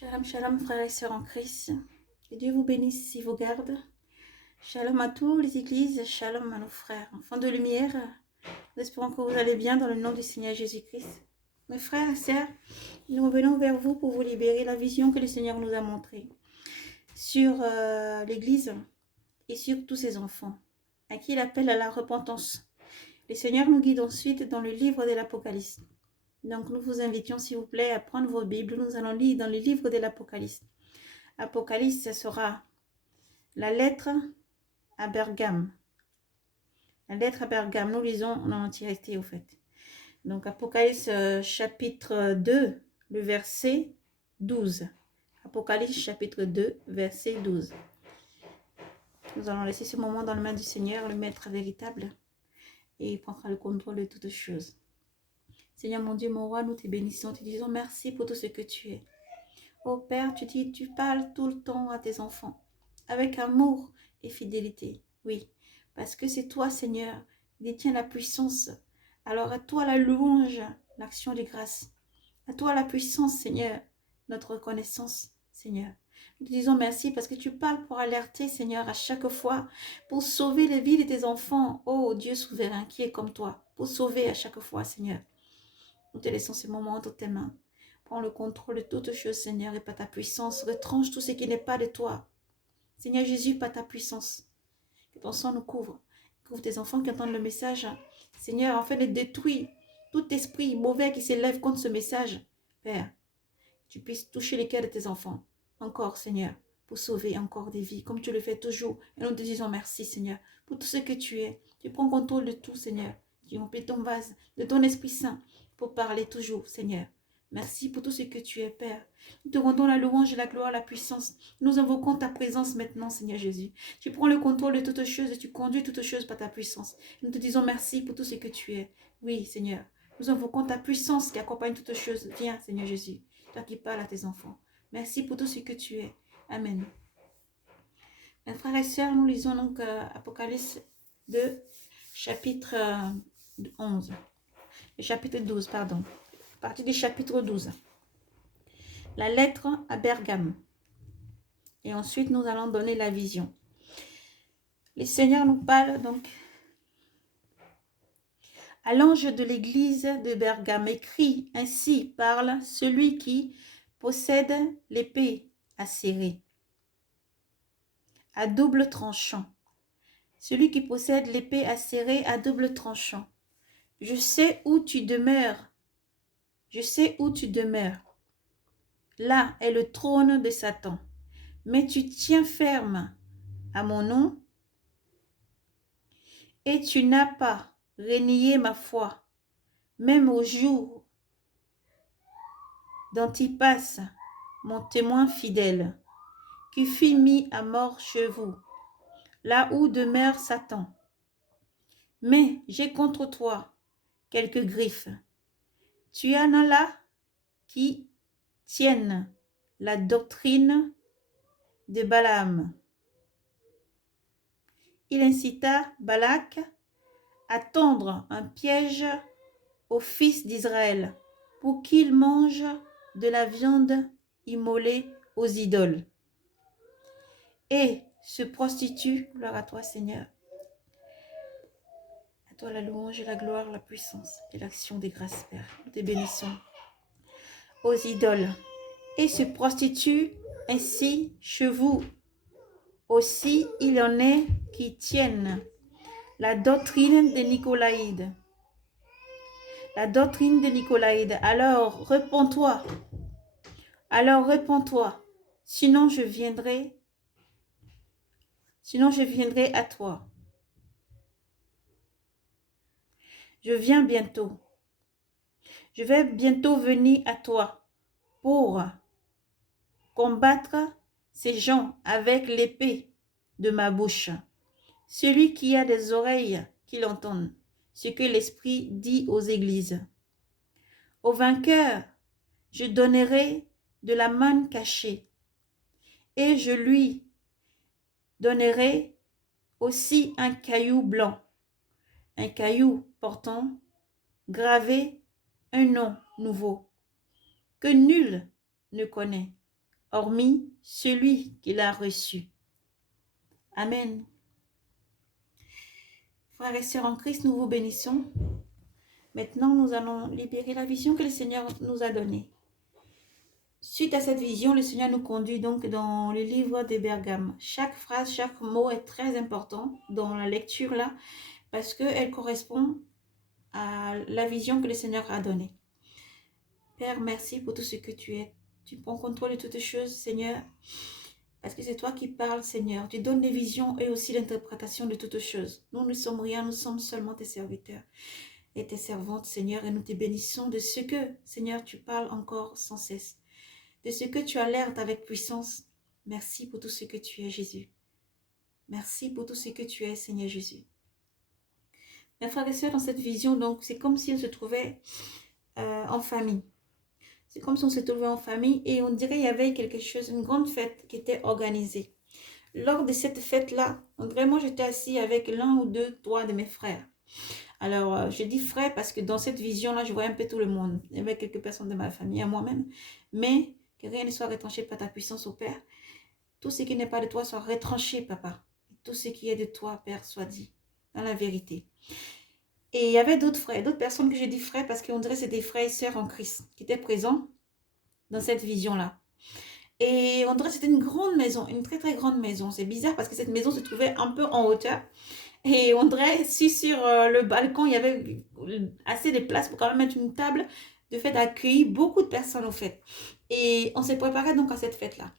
Shalom, shalom, frères et sœurs en Christ. Que Dieu vous bénisse et vous garde. Shalom à toutes les églises, shalom à nos frères, enfants de lumière. Nous espérons que vous allez bien dans le nom du Seigneur Jésus-Christ. Mes frères et sœurs, nous revenons vers vous pour vous libérer la vision que le Seigneur nous a montrée sur l'Église et sur tous ses enfants, à qui il appelle à la repentance. Le Seigneur nous guide ensuite dans le livre de l'Apocalypse. Donc nous vous invitions s'il vous plaît à prendre vos Bibles. Nous allons lire dans le livre de l'Apocalypse. Apocalypse, ce sera la lettre à Bergame. La lettre à Bergame, nous lisons en entièreté au fait. Donc Apocalypse chapitre 2, le verset 12. Apocalypse chapitre 2, verset 12. Nous allons laisser ce moment dans les mains du Seigneur, le maître véritable, et il prendra le contrôle de toutes choses. Seigneur mon Dieu, mon roi, nous te bénissons, te disons merci pour tout ce que tu es. Oh Père, tu parles tout le temps à tes enfants, avec amour et fidélité. Oui, parce que c'est toi, Seigneur, qui détiens la puissance. Alors à toi la louange, l'action de grâce. À toi la puissance, Seigneur, notre reconnaissance, Seigneur. Nous te disons merci parce que tu parles pour alerter, Seigneur, à chaque fois, pour sauver les vies de tes enfants. Oh Dieu souverain, qui est comme toi, pour sauver à chaque fois, Seigneur. Nous te laissons ces moments entre tes mains. Prends le contrôle de toutes choses, Seigneur, et par ta puissance, retranche tout ce qui n'est pas de toi. Seigneur Jésus, par ta puissance, que ton sang nous couvre. Couvre tes enfants qui entendent le message. Seigneur, afin de détruire tout esprit mauvais qui s'élève contre ce message. Père, tu puisses toucher les cœurs de tes enfants. Encore, Seigneur, pour sauver encore des vies, comme tu le fais toujours. Et nous te disons merci, Seigneur, pour tout ce que tu es. Tu prends contrôle de tout, Seigneur. Tu remplis ton vase de ton Esprit Saint pour parler toujours, Seigneur. Merci pour tout ce que tu es, Père. Nous te rendons la louange, la gloire, la puissance. Nous invoquons ta présence maintenant, Seigneur Jésus. Tu prends le contrôle de toutes choses et tu conduis toutes choses par ta puissance. Nous te disons merci pour tout ce que tu es. Oui, Seigneur. Nous invoquons ta puissance qui accompagne toutes choses. Viens, Seigneur Jésus, toi qui parles à tes enfants. Merci pour tout ce que tu es. Amen. Mes frères et sœurs, nous lisons donc Apocalypse 2, chapitre 11. Le chapitre 12, pardon. À partir du chapitre 12. La lettre à Bergame. Et ensuite, nous allons donner la vision. Le Seigneur nous parle donc à l'ange de l'église de Bergame. Écrit, ainsi parle celui qui possède l'épée acérée, à double tranchant. Celui qui possède l'épée acérée à double tranchant. Je sais où tu demeures. Je sais où tu demeures. Là est le trône de Satan. Mais tu tiens ferme à mon nom et tu n'as pas renié ma foi, même au jour d'Antipas, mon témoin fidèle, qui fut mis à mort chez vous, là où demeure Satan. Mais j'ai contre toi quelques griffes. Tu en as là qui tiennent la doctrine de Balaam. Il incita Balak à tendre un piège aux fils d'Israël pour qu'ils mangent de la viande immolée aux idoles et se prostituent, gloire à toi Seigneur, à toi la louange et la gloire, la puissance et l'action des grâces Père, nous te bénissons, aux idoles et se prostituent ainsi chez vous. Aussi il y en est qui tiennent la doctrine de Nicolaïde. La doctrine de Nicolaïde. Alors réponds-toi. Alors réponds-toi. Sinon je viendrai à toi. Je viens bientôt. Je vais bientôt venir à toi pour combattre ces gens avec l'épée de ma bouche. Celui qui a des oreilles, qu'il entende ce que l'Esprit dit aux églises. Au vainqueur, je donnerai de la manne cachée, et je lui donnerai aussi un caillou blanc, un caillou portant gravé un nom nouveau, que nul ne connaît, hormis celui qui l'a reçu. Amen. Frères et sœurs en Christ, nous vous bénissons. Maintenant, nous allons libérer la vision que le Seigneur nous a donnée. Suite à cette vision, le Seigneur nous conduit donc dans le livre des Bergames. Chaque phrase, chaque mot est très important dans la lecture là, parce qu'elle correspond à la vision que le Seigneur a donnée. Père, merci pour tout ce que tu es. Tu prends contrôle de toutes choses, Seigneur, parce que c'est toi qui parles, Seigneur. Tu donnes les visions et aussi l'interprétation de toutes choses. Nous ne sommes rien, nous sommes seulement tes serviteurs et tes servantes, Seigneur, et nous te bénissons de ce que, Seigneur, tu parles encore sans cesse, de ce que tu alertes avec puissance. Merci pour tout ce que tu es, Jésus. Merci pour tout ce que tu es, Seigneur Jésus. Mes frères et sœurs, dans cette vision, donc, c'est comme si on se trouvait en famille. C'est comme si on se trouvait en famille et on dirait qu'il y avait quelque chose, une grande fête qui était organisée. Lors de cette fête-là, vraiment, j'étais assis avec l'un ou deux, trois de mes frères. Alors, je dis frère parce que dans cette vision-là, je voyais un peu tout le monde. Il y avait quelques personnes de ma famille, à moi-même. Mais que rien ne soit retranché par ta puissance, au Père. Tout ce qui n'est pas de toi soit retranché, Papa. Tout ce qui est de toi, Père, soit dit dans la vérité. Et il y avait d'autres frères, d'autres personnes que je dis frères parce qu'on dirait que c'était des frères et sœurs en Christ qui étaient présents dans cette vision-là. Et on dirait que c'était une grande maison, une très très grande maison. C'est bizarre parce que cette maison se trouvait un peu en hauteur. Et on dirait si sur le balcon, il y avait assez de place pour quand même mettre une table de fait d'accueillir beaucoup de personnes au fait. Et on s'est préparé donc à cette fête-là.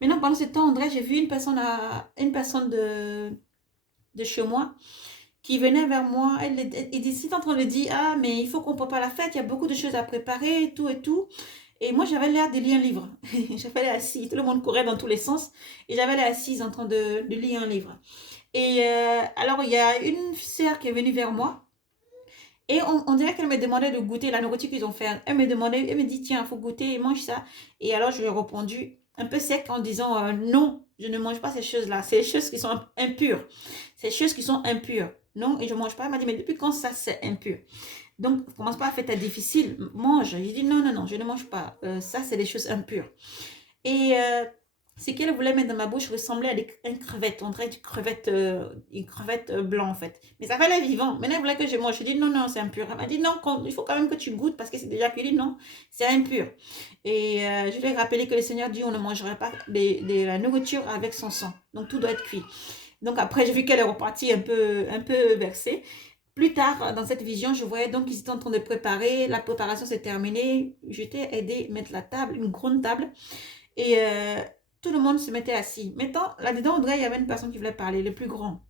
Maintenant, pendant ce temps, on dirait j'ai vu une personne de chez moi qui venait vers moi. Elle était en train de dire, ah, mais il faut qu'on prépare la fête, il y a beaucoup de choses à préparer, et tout et tout. Et moi, j'avais l'air de lire un livre. J'avais l'air assise, tout le monde courait dans tous les sens. Et j'avais l'air assise en train de lire un livre. Et alors, il y a une sœur qui est venue vers moi. Et on dirait qu'elle me demandait de goûter la nourriture qu'ils ont fait. Elle me dit, tiens, il faut goûter, mange ça. Et alors, je lui ai répondu un peu sec en disant, non, je ne mange pas ces choses-là. C'est des choses qui sont impures. Ces choses qui sont impures. Non, et je ne mange pas. Elle m'a dit, mais depuis quand ça, c'est impur? Donc, commence pas à faire ta difficile. Mange. J'ai dit, non, non, non, je ne mange pas. Ça, c'est des choses impures. Et ce qu'elle voulait mettre dans ma bouche ressemblait à une crevette. On dirait une crevette blanc en fait. Mais ça fallait vivant. Maintenant, elle voulait que je mange. Je dis non, non, c'est impur. Elle m'a dit non, il faut quand même que tu goûtes parce que c'est déjà cuit. Non, c'est impur. Et je lui ai rappelé que le Seigneur dit on ne mangerait pas de la nourriture avec son sang. Donc tout doit être cuit. Donc après, j'ai vu qu'elle est repartie un peu versée. Plus tard, dans cette vision, je voyais donc qu'ils étaient en train de préparer. La préparation s'est terminée. Je t'ai aidé à mettre la table, une grande table. Et tout le monde se mettait assis. Maintenant, là-dedans, il y avait une personne qui voulait parler, le plus grand.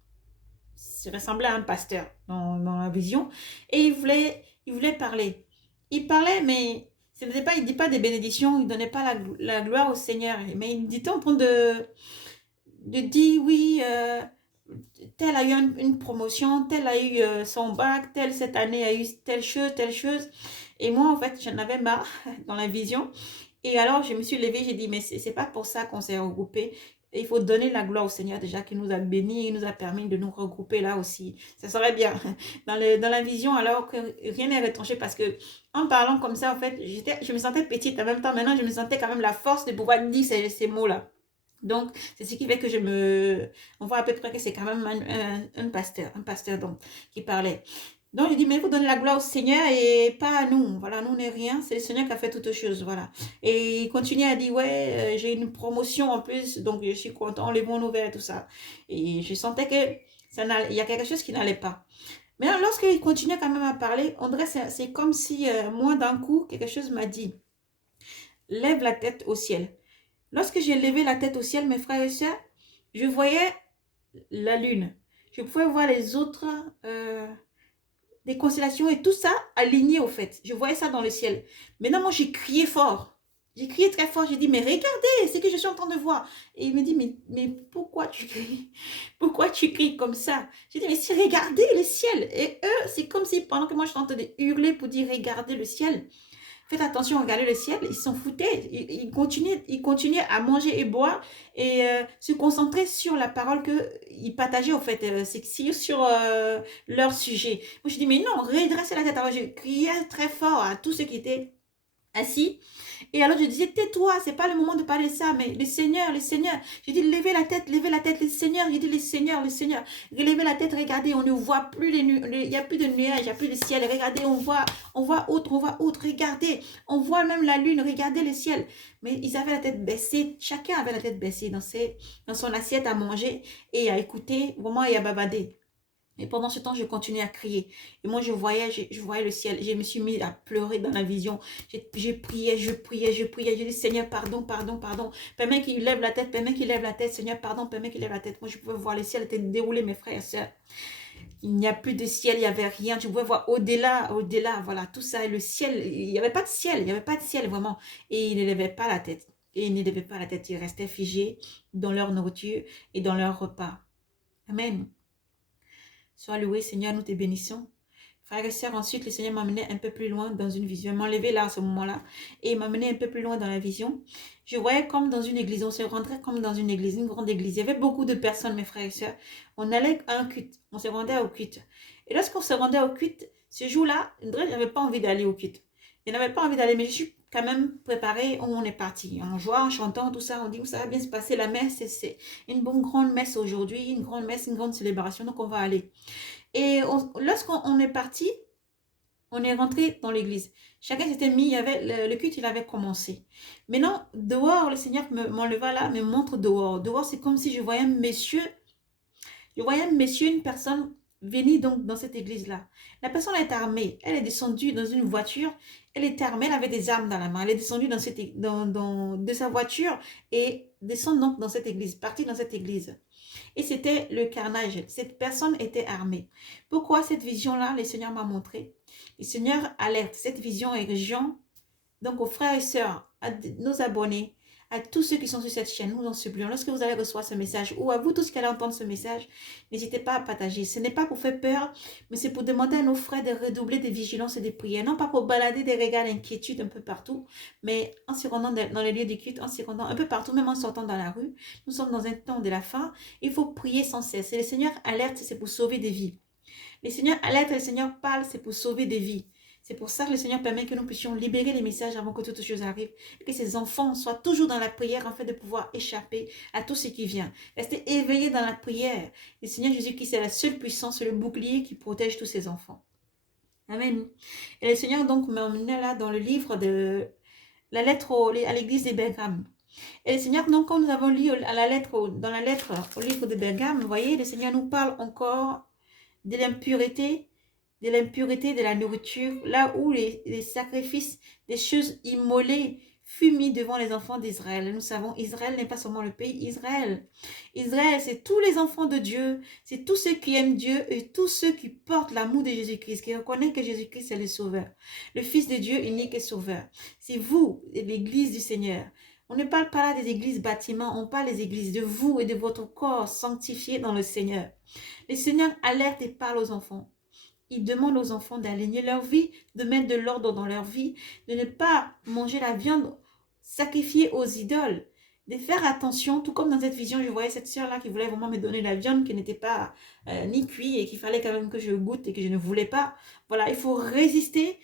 Il ressemblait à un pasteur dans la vision. Et il voulait parler. Il parlait, mais ce n'était pas, il ne dit pas des bénédictions, il ne donnait pas la gloire au Seigneur. Mais il était en train de dire, oui, tel a eu une promotion, tel a eu son bac, tel cette année a eu telle chose. Et moi, en fait, j'en avais marre dans la vision. Et alors, je me suis levée, j'ai dit, mais c'est pas pour ça qu'on s'est regroupés. Il faut donner la gloire au Seigneur déjà qui nous a bénis, il nous a permis de nous regrouper là aussi. Ça serait bien. Dans la vision, alors que rien n'est retranché parce que en parlant comme ça, en fait, je me sentais petite. En même temps, maintenant, je me sentais quand même la force de pouvoir dire ces mots-là. Donc, c'est ce qui fait que on voit à peu près que c'est quand même un pasteur donc, qui parlait. Donc, je dis, mais il faut donner la gloire au Seigneur et pas à nous. Voilà, nous, on n'est rien. C'est le Seigneur qui a fait toutes choses. Voilà. Et il continue à dire, ouais, j'ai une promotion en plus, donc je suis content, les bons nouvelles, tout ça. Et je sentais il y a quelque chose qui n'allait pas. Mais lorsqu'il continuait quand même à parler, on dirait c'est comme si, moi, d'un coup, quelque chose m'a dit, lève la tête au ciel. Lorsque j'ai levé la tête au ciel, mes frères et sœurs, je voyais la lune. Je pouvais voir les autres... des constellations et tout ça aligné au fait. Je voyais ça dans le ciel. Maintenant, moi, j'ai crié fort. J'ai crié très fort. J'ai dit, mais regardez, c'est que je suis en train de voir. Et il me dit, mais pourquoi tu cries? Pourquoi tu cries comme ça? J'ai dit, mais si, regardez le ciel. Et eux, c'est comme si pendant que moi, je suis en train de hurler pour dire, regardez le ciel. Faites attention, regardez le ciel, ils s'en foutaient. Ils continuaient à manger et boire et se concentrer sur la parole qu'ils partageaient, au fait, c'est sur leur sujet. Moi, je dis, mais non, redressez la tête. Alors, je criais très fort à tous ceux qui étaient assis. Et alors je disais, tais-toi, c'est pas le moment de parler de ça, mais le Seigneur, le Seigneur. Je dis, levez la tête, le Seigneur. Je dis, le Seigneur, le Seigneur. Relevez la tête, regardez, on ne voit plus il n'y a plus de nuages, il n'y a plus de ciel. Regardez, on voit autre, regardez. On voit même la lune, regardez le ciel. Mais ils avaient la tête baissée, chacun avait la tête baissée dans son assiette à manger et à écouter, vraiment, et à babader. Et pendant ce temps, je continuais à crier. Et moi, je voyais le ciel. Je me suis mis à pleurer dans la vision. Je priais. Je dis, Seigneur, pardon, pardon, pardon. Permets qu'il lève la tête, permets qu'il lève la tête. Seigneur, pardon, permets qu'il lève la tête. Moi, je pouvais voir le ciel était déroulé, mes frères et sœurs. Il n'y a plus de ciel, il n'y avait rien. Tu pouvais voir au-delà, voilà, tout ça. Et le ciel, il n'y avait pas de ciel, il n'y avait pas de ciel, vraiment. Et ils ne levaient pas la tête. Et ils ne levaient pas la tête. Ils restaient figés dans leur nourriture et dans leur repas. Amen. Sois loué, Seigneur, nous te bénissons. Frères et sœurs, ensuite, le Seigneur m'amenait un peu plus loin dans une vision. Il m'a enlevé là à ce moment-là et il m'amenait un peu plus loin dans la vision. Je voyais comme dans une église, on se rentrait comme dans une église, une grande église. Il y avait beaucoup de personnes, mes frères et sœurs. On allait à un culte, on se rendait au culte. Et lorsqu'on se rendait au culte, ce jour-là, je n'avais pas envie d'aller au culte. Je n'avais pas envie d'aller, mais je suis quand même préparée où on est parti. En jouant, en chantant, tout ça, on dit où ça va bien se passer. La messe, c'est une bonne grande messe aujourd'hui, une grande messe, une grande célébration, donc on va aller. Et lorsqu'on est parti, on est rentré dans l'église. Chacun s'était mis, il y avait, le culte, il avait commencé. Maintenant, dehors, le Seigneur m'enleva là, me montre dehors. Dehors, c'est comme si je voyais un monsieur, une personne venir donc dans cette église-là. La personne est armée. Elle est descendue dans une voiture. Elle était armée, elle avait des armes dans la main. Elle est descendue de sa voiture et descend donc dans cette église, partie dans cette église. Et c'était le carnage. Cette personne était armée. Pourquoi cette vision-là, le Seigneur m'a montré? Le Seigneur alerte cette vision et région. Donc aux frères et sœurs, à nos abonnés, à tous ceux qui sont sur cette chaîne, nous en supplions. Lorsque vous allez recevoir ce message, ou à vous tous qui allez entendre ce message, n'hésitez pas à partager. Ce n'est pas pour faire peur, mais c'est pour demander à nos frères de redoubler de vigilance et de prière. Non pas pour balader des regards d'inquiétude un peu partout, mais en se rendant dans les lieux de culte, en se rendant un peu partout, même en sortant dans la rue. Nous sommes dans un temps de la fin. Il faut prier sans cesse. Et le Seigneur alerte, c'est pour sauver des vies. Le Seigneur alerte, le Seigneur parle, c'est pour sauver des vies. C'est pour ça que le Seigneur permet que nous puissions libérer les messages avant que toutes choses arrivent. Et que ces enfants soient toujours dans la prière afin de pouvoir échapper à tout ce qui vient. Rester éveillés dans la prière. Le Seigneur Jésus-Christ, c'est la seule puissance, c'est le bouclier qui protège tous ces enfants. Amen. Et le Seigneur donc m'a emmené là dans le livre de la lettre à l'église de Bergame. Et le Seigneur, donc, quand nous avons lu dans la lettre au livre de Bergame, vous voyez, le Seigneur nous parle encore de l'impureté de la nourriture, là où les sacrifices, des choses immolées furent mis devant les enfants d'Israël. Nous savons, Israël n'est pas seulement le pays, Israël. Israël, c'est tous les enfants de Dieu, c'est tous ceux qui aiment Dieu et tous ceux qui portent l'amour de Jésus-Christ, qui reconnaissent que Jésus-Christ est le Sauveur, le Fils de Dieu unique et Sauveur. C'est vous, l'Église du Seigneur. On ne parle pas là des églises bâtiments, on parle des églises de vous et de votre corps sanctifié dans le Seigneur. Le Seigneur alerte et parle aux enfants. Il demande aux enfants d'aligner leur vie, de mettre de l'ordre dans leur vie, de ne pas manger la viande sacrifiée aux idoles, de faire attention, tout comme dans cette vision, je voyais cette sœur-là qui voulait vraiment me donner la viande qui n'était pas ni cuite et qu'il fallait quand même que je goûte et que je ne voulais pas. Voilà, il faut résister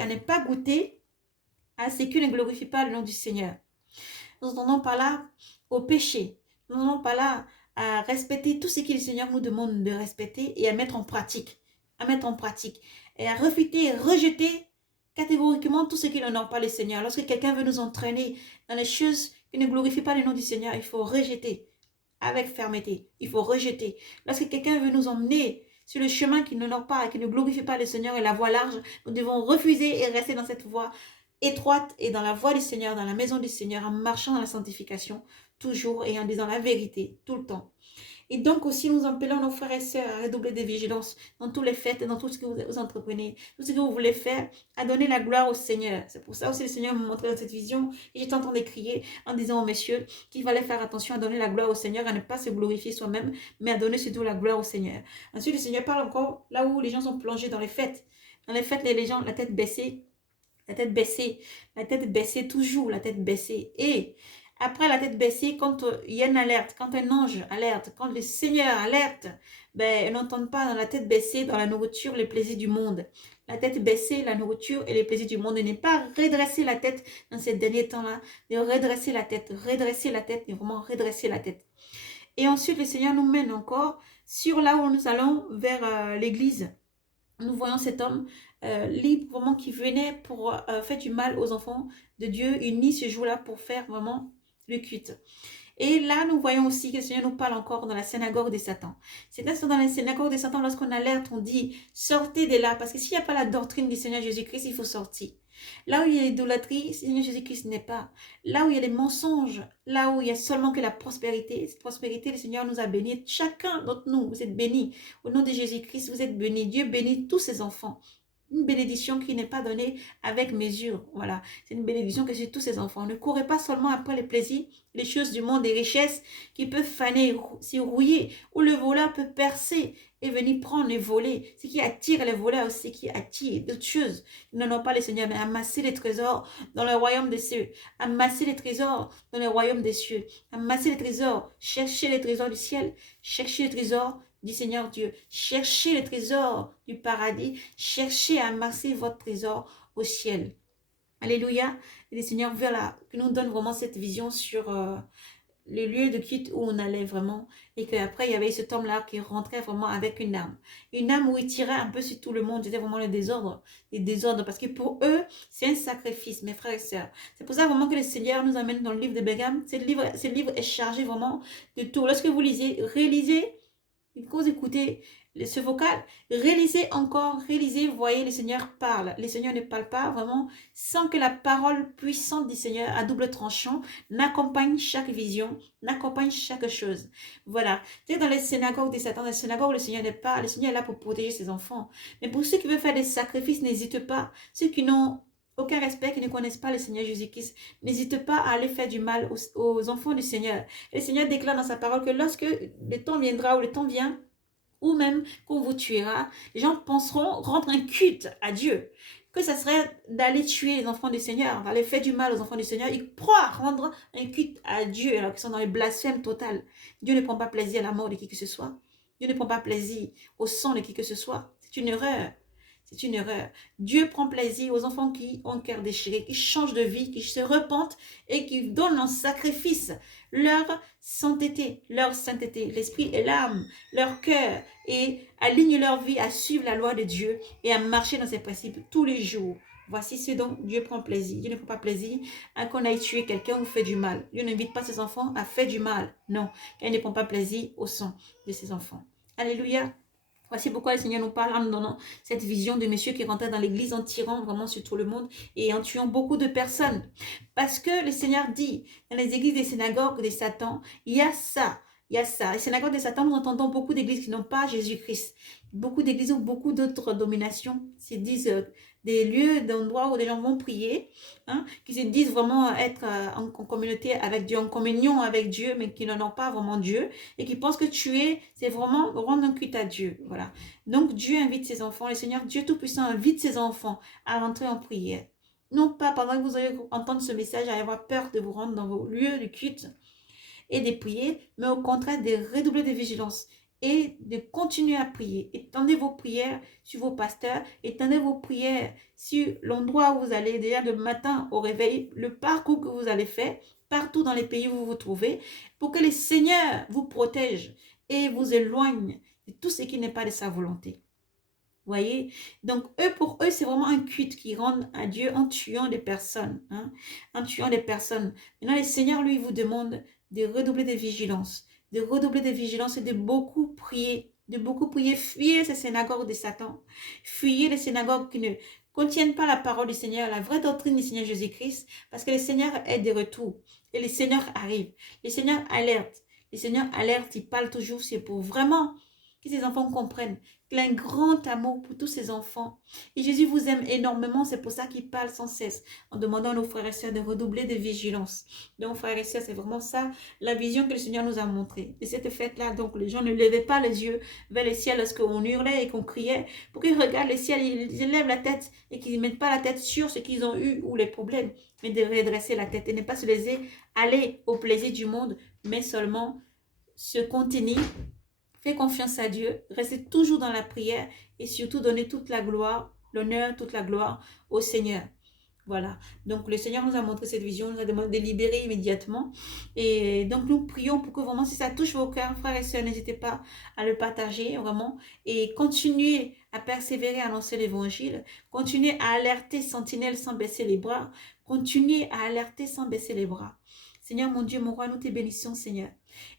à ne pas goûter à ce qui ne glorifie pas le nom du Seigneur. Nous entendons par là au péché. Nous n'entendons pas là à respecter tout ce que le Seigneur nous demande de respecter et à mettre en pratique. Et à refuter et rejeter catégoriquement tout ce qui n'honore pas le Seigneur. Lorsque quelqu'un veut nous entraîner dans les choses qui ne glorifient pas le nom du Seigneur, il faut rejeter avec fermeté. Il faut rejeter. Lorsque quelqu'un veut nous emmener sur le chemin qui n'honore pas et qui ne glorifie pas le Seigneur et la voie large, nous devons refuser et rester dans cette voie étroite et dans la voie du Seigneur, dans la maison du Seigneur, en marchant dans la sanctification, toujours et en disant la vérité, tout le temps. Et donc aussi, nous appelons nos frères et sœurs à redoubler de vigilance dans tous les fêtes, dans tout ce que vous entreprenez, tout ce que vous voulez faire, à donner la gloire au Seigneur. C'est pour ça aussi le Seigneur m'a montré dans cette vision, et j'étais en train de crier en disant aux messieurs qu'il fallait faire attention à donner la gloire au Seigneur, à ne pas se glorifier soi-même, mais à donner surtout la gloire au Seigneur. Ensuite, le Seigneur parle encore là où les gens sont plongés dans les fêtes. Dans les fêtes, les gens, la tête baissée, toujours la tête baissée. Et après la tête baissée, quand il y a une alerte, quand un ange alerte, quand le Seigneur alerte, ben, ils n'entendent pas dans la tête baissée, dans la nourriture, les plaisirs du monde. La tête baissée, la nourriture et les plaisirs du monde. Et n'est pas redresser la tête dans ces derniers temps-là, de redresser la tête, et vraiment redresser la tête. Et ensuite, le Seigneur nous mène encore sur là où nous allons vers l'église. Nous voyons cet homme libre, vraiment, qui venait pour faire du mal aux enfants de Dieu, uni ce jour-là pour faire vraiment le culte. Et là, nous voyons aussi que le Seigneur nous parle encore dans la synagogue de Satan. C'est dans la synagogue de Satan, lorsqu'on alerte, on dit, sortez de là, parce que s'il n'y a pas la doctrine du Seigneur Jésus-Christ, il faut sortir. Là où il y a l'idolâtrie, le Seigneur Jésus-Christ n'est pas. Là où il y a les mensonges, là où il y a seulement que la prospérité, cette prospérité, le Seigneur nous a bénis. Chacun d'entre nous, vous êtes bénis. Au nom de Jésus-Christ, vous êtes bénis. Dieu bénit tous ses enfants. Une bénédiction qui n'est pas donnée avec mesure. Voilà, c'est une bénédiction que c'est tous ses enfants. Ne courez pas seulement après les plaisirs, les choses du monde, les richesses qui peuvent faner, s'y rouiller, où le voleur peut percer et venir prendre et voler. Ce qui attire les voleurs, c'est qui attire d'autres choses. Nous n'en pas le Seigneur, mais amasser les trésors dans le royaume des cieux. Amasser les trésors dans le royaume des cieux. Amasser les trésors. Chercher les trésors du ciel. Chercher les trésors du Seigneur Dieu. Cherchez le trésor du paradis. Cherchez à amasser votre trésor au ciel. Alléluia. Et le Seigneur veut que nous donne vraiment cette vision sur le lieu de culte où on allait vraiment. Et qu'après, il y avait cet homme-là qui rentrait vraiment avec une âme. Une âme où il tirait un peu sur tout le monde. C'était vraiment le désordre. Les désordres. Parce que pour eux, c'est un sacrifice, mes frères et sœurs. C'est pour ça vraiment que le Seigneur nous amène dans le livre de Bergame. Ce livre est chargé vraiment de tout. Lorsque vous lisez, réalisez. Il faut écouter ce vocal, réalisez encore, réalisez, voyez, le Seigneur parle. Le Seigneur ne parle pas vraiment sans que la parole puissante du Seigneur à double tranchant n'accompagne chaque vision, n'accompagne chaque chose. Voilà. C'est dans les synagogues de Satan, dans les synagogues où le Seigneur n'est pas, le Seigneur est là pour protéger ses enfants. Mais pour ceux qui veulent faire des sacrifices, n'hésitez pas. Ceux qui n'ont aucun respect, qui ne connaissent pas le Seigneur Jésus-Christ, n'hésite pas à aller faire du mal aux enfants du Seigneur. Et le Seigneur déclare dans sa parole que lorsque le temps viendra ou le temps vient, ou même qu'on vous tuera, les gens penseront rendre un culte à Dieu. Que ça serait d'aller tuer les enfants du Seigneur, d'aller faire du mal aux enfants du Seigneur. Ils croient rendre un culte à Dieu alors qu'ils sont dans le blasphème total. Dieu ne prend pas plaisir à la mort de qui que ce soit. Dieu ne prend pas plaisir au sang de qui que ce soit. C'est une erreur. C'est une erreur. Dieu prend plaisir aux enfants qui ont le cœur déchiré, qui changent de vie, qui se repentent et qui donnent en sacrifice leur sainteté, l'esprit et l'âme, leur cœur, et alignent leur vie à suivre la loi de Dieu et à marcher dans ses principes tous les jours. Voici ce dont Dieu prend plaisir. Dieu ne prend pas plaisir à qu'on aille tuer quelqu'un ou faire du mal. Dieu n'invite pas ses enfants à faire du mal. Non, car il ne prend pas plaisir au sang de ses enfants. Alléluia. Voici pourquoi le Seigneur nous parle en nous donnant cette vision de monsieur qui rentrait dans l'église en tirant vraiment sur tout le monde et en tuant beaucoup de personnes. Parce que le Seigneur dit, dans les églises des synagogues de Satan, il y a ça. Il y a ça. Les synagogues de Satan, nous entendons beaucoup d'églises qui n'ont pas Jésus-Christ. Beaucoup d'églises ou beaucoup d'autres dominations se disent des lieux, d'endroits où des gens vont prier, hein, qui se disent vraiment être en communauté avec Dieu, en communion avec Dieu, mais qui n'en ont pas vraiment Dieu, et qui pensent que tuer, c'est vraiment rendre un culte à Dieu. Voilà. Donc Dieu invite ses enfants, le Seigneur Dieu Tout-Puissant invite ses enfants à rentrer en prière. Non pas pendant que vous allez entendre ce message, à avoir peur de vous rendre dans vos lieux de culte et de prier, mais au contraire de redoubler de vigilance et de continuer à prier. Étendez vos prières sur vos pasteurs, étendez vos prières sur l'endroit où vous allez, déjà le matin au réveil, le parcours que vous allez faire, partout dans les pays où vous vous trouvez, pour que le Seigneur vous protège et vous éloigne de tout ce qui n'est pas de sa volonté. Voyez, donc pour eux, c'est vraiment un culte qui rendent à Dieu en tuant des personnes, hein, en tuant des personnes. Maintenant, le Seigneur, lui, vous demande de redoubler de vigilance, et de beaucoup prier, fuyez ces synagogues de Satan, fuyez les synagogues qui ne contiennent pas la parole du Seigneur, la vraie doctrine du Seigneur Jésus-Christ, parce que le Seigneur est de retour, et le Seigneur arrive, le Seigneur alerte, il parle toujours, c'est pour vraiment que ses enfants comprennent qu'il a un grand amour pour tous ses enfants. Et Jésus vous aime énormément, c'est pour ça qu'il parle sans cesse, en demandant à nos frères et sœurs de redoubler de vigilance. Donc, frères et sœurs, c'est vraiment ça, la vision que le Seigneur nous a montrée. Et cette fête-là, donc, les gens ne levaient pas les yeux vers les ciels lorsqu'on hurlait et qu'on criait, pour qu'ils regardent les ciels, ils lèvent la tête et qu'ils ne mettent pas la tête sur ce qu'ils ont eu ou les problèmes, mais de redresser la tête et ne pas se laisser aller au plaisir du monde, mais seulement se contenir. Fais confiance à Dieu, restez toujours dans la prière et surtout donnez toute la gloire, l'honneur, toute la gloire au Seigneur. Voilà. Donc le Seigneur nous a montré cette vision, nous a demandé de libérer immédiatement. Et donc nous prions pour que vraiment, si ça touche vos cœurs, frères et sœurs, n'hésitez pas à le partager vraiment. Et continuez à persévérer à annoncer l'évangile. Continuez à alerter sentinelle sans baisser les bras. Continuez à alerter sans baisser les bras. Seigneur, mon Dieu, mon roi, nous te bénissons, Seigneur.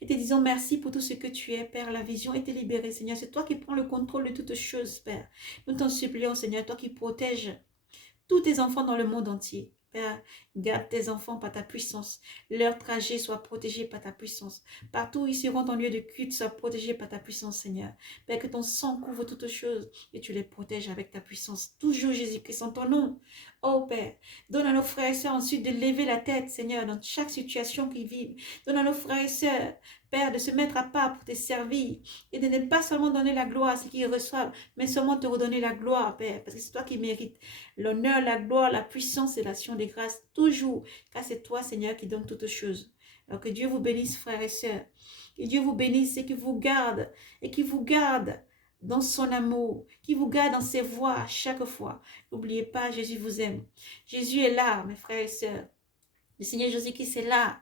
Et te disons merci pour tout ce que tu es, Père. La vision est libérée, Seigneur. C'est toi qui prends le contrôle de toutes choses, Père. Nous t'en supplions, Seigneur, toi qui protèges tous tes enfants dans le monde entier. Père, garde tes enfants par ta puissance. Leur trajet soit protégé par ta puissance. Partout où ils seront en lieu de culte, soit protégé par ta puissance, Seigneur. Père, que ton sang couvre toutes choses et tu les protèges avec ta puissance. Toujours Jésus-Christ en ton nom. Oh Père, donne à nos frères et sœurs ensuite de lever la tête, Seigneur, dans chaque situation qu'ils vivent. Donne à nos frères et sœurs, Père, de se mettre à part pour te servir et de ne pas seulement donner la gloire à ceux qui reçoivent, mais seulement te redonner la gloire, Père, parce que c'est toi qui mérites l'honneur, la gloire, la puissance et l'action des grâces, toujours, car c'est toi, Seigneur, qui donne toutes choses. Alors que Dieu vous bénisse, frères et sœurs. Que Dieu vous bénisse et qu'il vous garde, et qu'il vous garde dans son amour, qui vous garde dans ses voies à chaque fois. N'oubliez pas, Jésus vous aime. Jésus est là, mes frères et sœurs. Le Seigneur Jésus-Christ est là.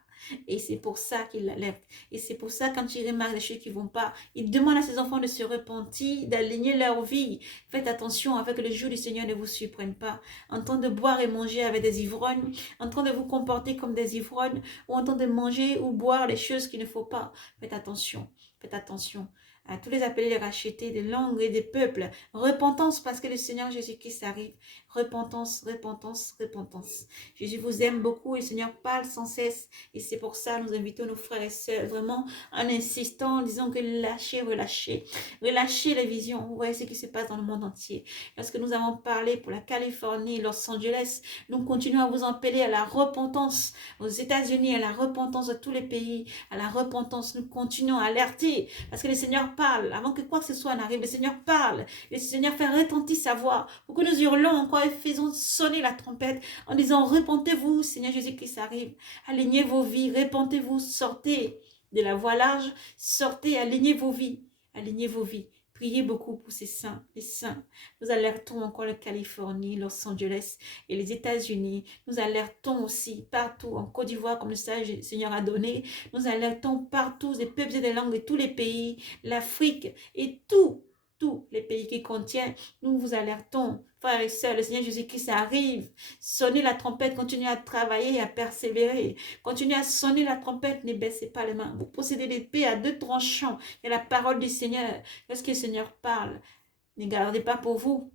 Et c'est pour ça qu'il l'alerte. Et c'est pour ça, quand il remarque des choses qui ne vont pas, il demande à ses enfants de se repentir, d'aligner leur vie. Faites attention afin que le jour du Seigneur ne vous surprenne pas. En train de boire et manger avec des ivrognes, en train de vous comporter comme des ivrognes, ou en train de manger ou boire les choses qu'il ne faut pas. Faites attention. Faites attention. À tous les appelés, les rachetés, des langues et des peuples. Repentance parce que le Seigneur Jésus-Christ arrive. Repentance, repentance, repentance. Jésus vous aime beaucoup et le Seigneur parle sans cesse. Et c'est pour ça que nous invitons nos frères et sœurs vraiment en insistant, en disant que lâchez, relâchez. Relâchez les visions. Vous voyez ce qui se passe dans le monde entier. Lorsque nous avons parlé pour la Californie, Los Angeles, nous continuons à vous appeler à la repentance. Aux États-Unis, à la repentance de tous les pays, à la repentance. Nous continuons à alerter parce que le Seigneur parle. Avant que quoi que ce soit n'arrive, le Seigneur parle. Le Seigneur fait retentir sa voix pour que nous hurlons encore et faisons sonner la trompette en disant repentez-vous, Seigneur Jésus-Christ arrive. Alignez vos vies, repentez-vous, sortez de la voie large, sortez, alignez vos vies, alignez vos vies. Priez beaucoup pour ces saints, les saints. Nous alertons encore la Californie, Los Angeles et les États-Unis. Nous alertons aussi partout en Côte d'Ivoire, comme le Seigneur a donné. Nous alertons partout des peuples et des langues de tous les pays, l'Afrique et tous les pays qui contiennent. Nous vous alertons, frères et sœurs, le Seigneur Jésus-Christ arrive. Sonnez la trompette, continuez à travailler et à persévérer. Continuez à sonner la trompette, ne baissez pas les mains. Vous possédez l'épée à deux tranchants. Il y a la parole du Seigneur. Lorsque le Seigneur parle, ne gardez pas pour vous.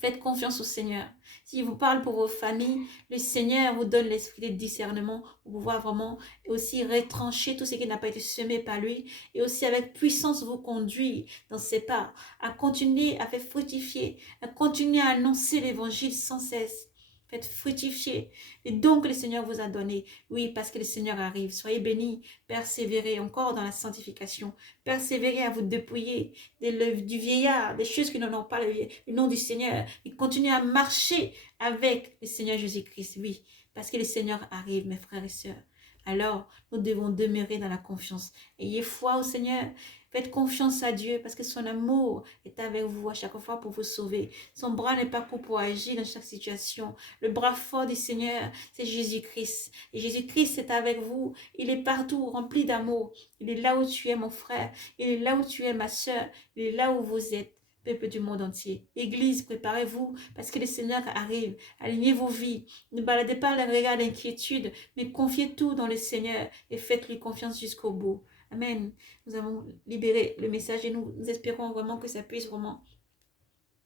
Faites confiance au Seigneur. S'il vous parle pour vos familles, le Seigneur vous donne l'esprit de discernement pour pouvoir vraiment aussi retrancher tout ce qui n'a pas été semé par lui et aussi avec puissance vous conduire dans ses pas, à continuer à faire fructifier, à continuer à annoncer l'évangile sans cesse. Faites fructifier les dons que le Seigneur vous a donnés. Oui, parce que le Seigneur arrive. Soyez bénis, persévérez encore dans la sanctification. Persévérez à vous dépouiller du vieillard, des choses qui n'en ont pas le nom du Seigneur. Et continuez à marcher avec le Seigneur Jésus-Christ. Oui, parce que le Seigneur arrive, mes frères et sœurs. Alors, nous devons demeurer dans la confiance. Ayez foi au Seigneur. Faites confiance à Dieu parce que son amour est avec vous à chaque fois pour vous sauver. Son bras n'est pas court pour agir dans chaque situation. Le bras fort du Seigneur, c'est Jésus-Christ. Et Jésus-Christ est avec vous. Il est partout, rempli d'amour. Il est là où tu es, mon frère. Il est là où tu es, ma soeur. Il est là où vous êtes. Peuple du monde entier. Église, préparez-vous parce que le Seigneur arrive. Alignez vos vies. Ne baladez pas les regards d'inquiétude, mais confiez tout dans le Seigneur et faites-lui confiance jusqu'au bout. Amen. Nous avons libéré le message et nous espérons vraiment que ça puisse vraiment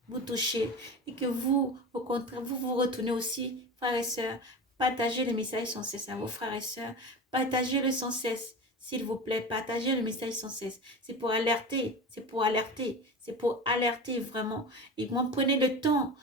vous toucher et que vous, au contraire, vous retournez aussi, frères et sœurs. Partagez le message sans cesse à vos frères et sœurs. Partagez-le sans cesse. S'il vous plaît, partagez le message sans cesse. C'est pour alerter, c'est c'est pour alerter vraiment. Et moi, prenez le temps,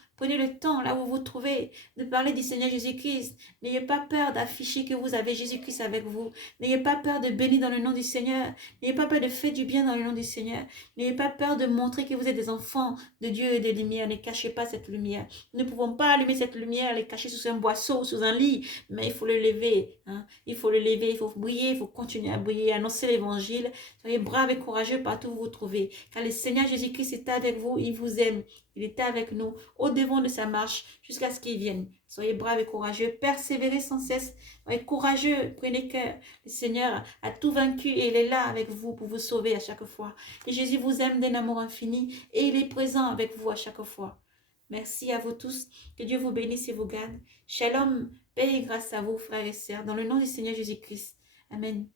là où vous vous trouvez, de parler du Seigneur Jésus-Christ. N'ayez pas peur d'afficher que vous avez Jésus-Christ avec vous. N'ayez pas peur de bénir dans le nom du Seigneur. N'ayez pas peur de faire du bien dans le nom du Seigneur. N'ayez pas peur de montrer que vous êtes des enfants de Dieu et de lumière. Ne cachez pas cette lumière. Nous ne pouvons pas allumer cette lumière, les cacher sous un boisseau, sous un lit, mais il faut le lever. Hein? Il faut le lever, il faut briller, il faut continuer à briller, annoncer l'évangile. Soyez braves et courageux partout où vous vous trouvez. Car le Seigneur Jésus-Christ est avec vous, il vous aime. Il était avec nous au devant de sa marche jusqu'à ce qu'il vienne. Soyez braves et courageux, persévérez sans cesse. Soyez courageux, prenez cœur. Le Seigneur a tout vaincu et il est là avec vous pour vous sauver à chaque fois. Et Jésus vous aime d'un amour infini et il est présent avec vous à chaque fois. Merci à vous tous. Que Dieu vous bénisse et vous garde. Shalom, paix et grâce à vous, frères et sœurs, dans le nom du Seigneur Jésus-Christ. Amen.